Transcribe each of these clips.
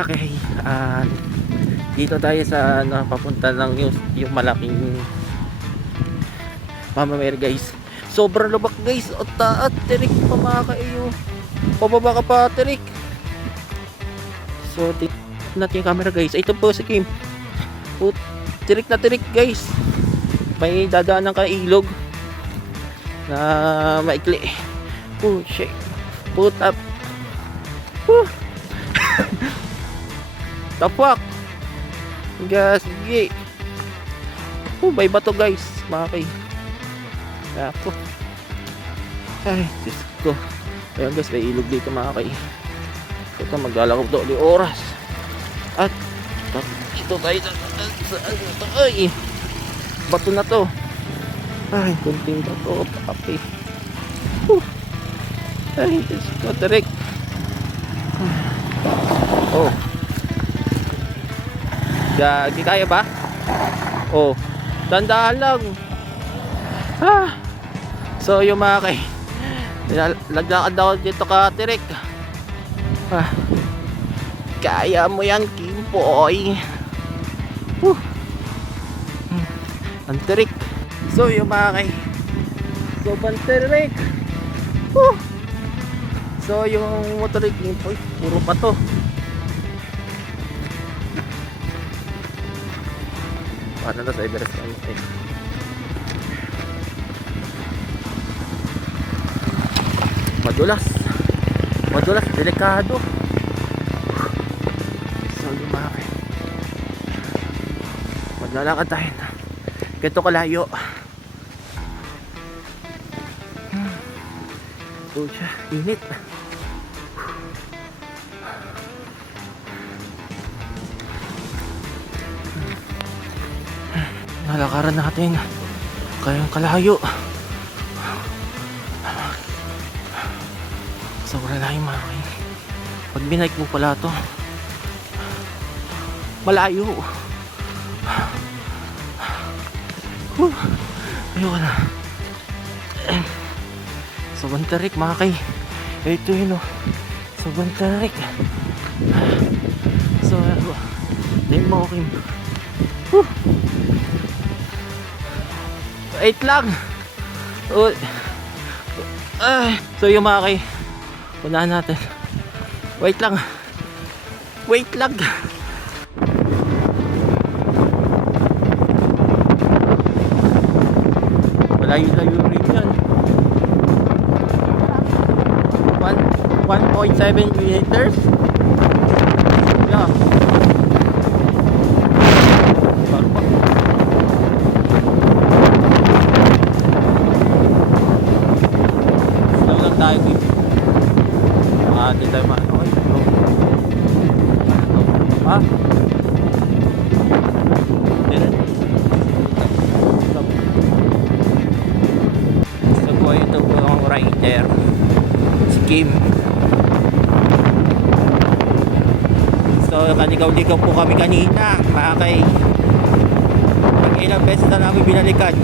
Okay, dito tayo sa papunta ng yung malaking Mama Mary guys. Sobrang lubak guys. O taat, tirik pa mga kaiyo. Pababa ka pa, tirik. So, tignan natin yung camera guys. Ito po si Kim. Tirik na tirik guys. May dadaan ng kailog na maikli. Oh shit. Put up. The fuck? Gas, sige. May bato guys. Makakay. Ako. Ay, Diyos ko. Ayan guys, may ilog dito makakay. Ito, maglalakot doon ulit oras. At, ito tayo. Ay, bato na to. Ay, kunting bato. Papi. Ay, Diyos ko, tirik. Oh. Di kaya ba? Oh. Dandahan lang. So yung mga kay naglakad ako dito ka tirik. Kaya mo yan Kimpoy. Ang tirik. So yung mga kay sobrang tirik. So yung motor ni Kimpoy puro pa to. Paano na sa Everest natin? Madulas, delikado. So lumaki. Maglalakad tayo na ganito kalayo. So siya, init. Nalakaran natin kayang kalayo. Sobrang layo mga kayo. Pag binike mo pala to malayo. Ayoko na. Sobrang tarik mga kayo. Ito yun o. Sobrang tarik. So dahil mo okay. Wait lang. So yung mga kayo, unahan natin. Wait lang. Malayo-layo rin yan. 1.7 meters. Yeah. Slow lang tayo dito. Hindi tayo maano. So po ito po ang rider si Kim. So kaligaw-ligaw po kami kanina mga kay ilang beses na namin binalikan.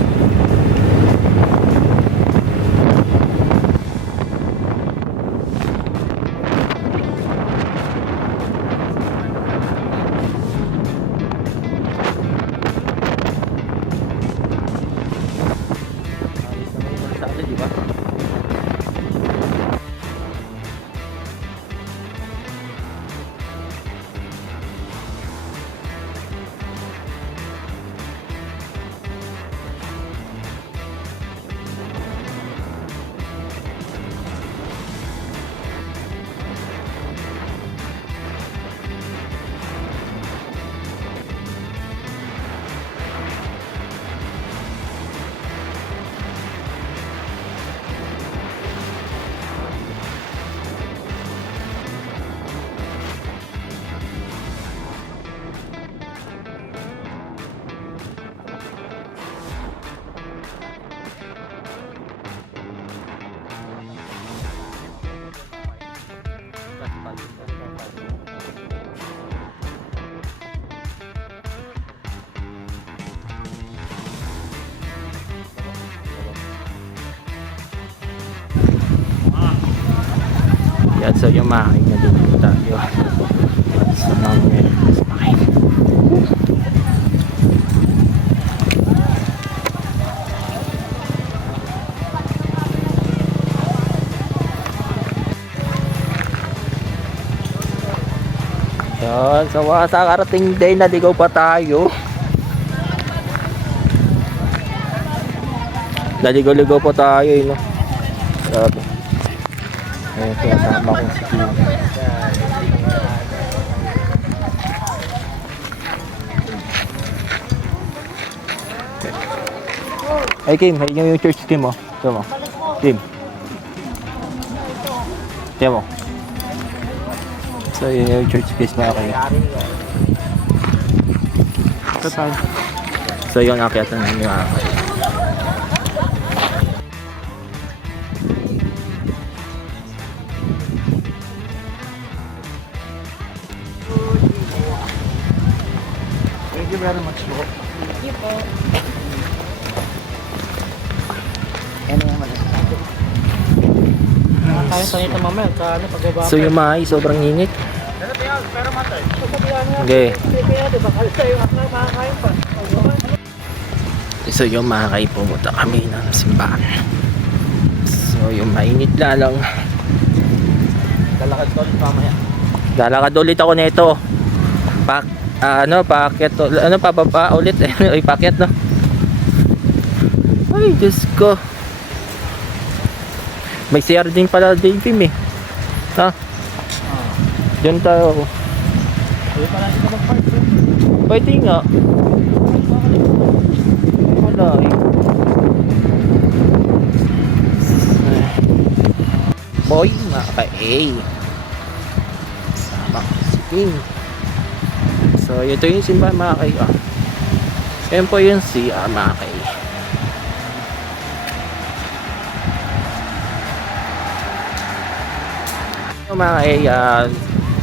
Yan, so yung makina dito tayo sa Yan, sa karating day, naligaw pa tayo. Naligaw-ligaw pa tayo, no? Grabe. Ayun, kasama ko si Kim. Ay, Kim, ayun yung church, Kim, oh. Ito mo. Kim. Ito mo. So, yun yung church, guys, mga kayo. So, yun, akyatan namin yung mga kayo. Thank you very much po. Thank you po. Ano naman? Kaya sa nito mamaya, sa ano, pagbaba. So, yung mga kayo, sobrang init. Pero matay. Okay. Kaya, di ba? Kalit tayo, ako na makakain pa. So, yung mga kayo, pumunta kami ng simbahan. So, yung mainit lang. Lalakad ko ulit mamaya. Lalakad ulit ako nito. Paakyat pababa ulit ay paakyat, no. Ay, Diyos ko. May CR din pala din, Pim, eh. Ha? Diyan tayo. Uy, pala dito mag-park. Pwede nga. Wala, eh. Boy, maka-A. Sama si King. So, ito yung simbahan, mga kayo. Ayan po yung CR, mga kayo. So, mga kayo,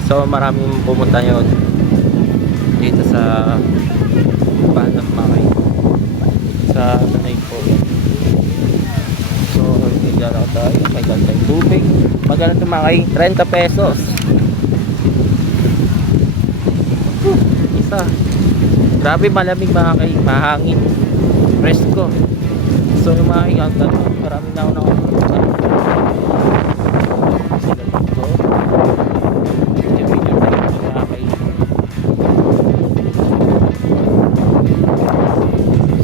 so maraming pumunta yun dito sa simbahan ng mga kayo. Sa nanay po yun. So, may dalaw tayo. May dalaw tayong tubig. Magkano ito, mga kayo? 30 pesos. Isa. Grabe, malamig, mga kayo. Mahangin. Presko. So, yung mga kayo, marami na ako nakapunta. Sila dito. Video pa yung mga kayo.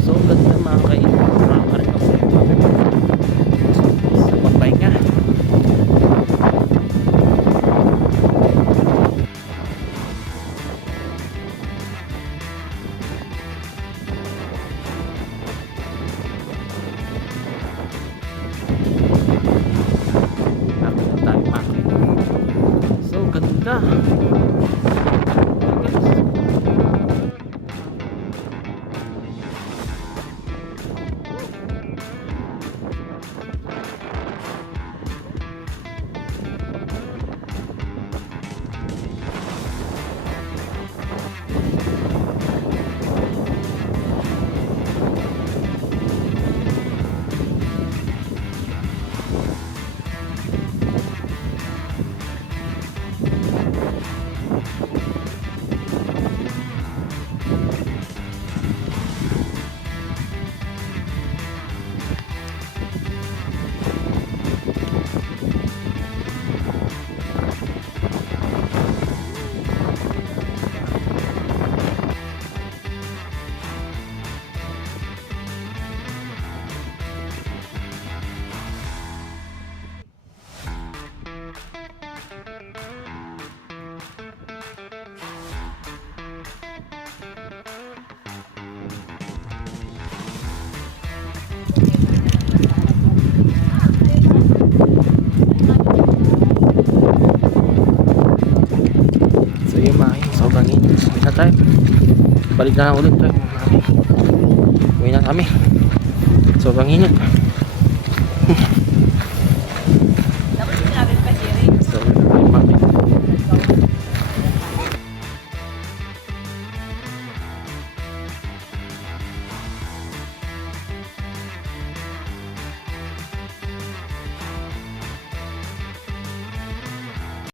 So, ganda, mga kayo. Makakarin ako sa iyo. So, magpahinga. So, ganda. So, yung mga kayo, sobrang init. Uwi na tayo. Balik na lang ulit tayo. Uwi na kami. Sobrang init.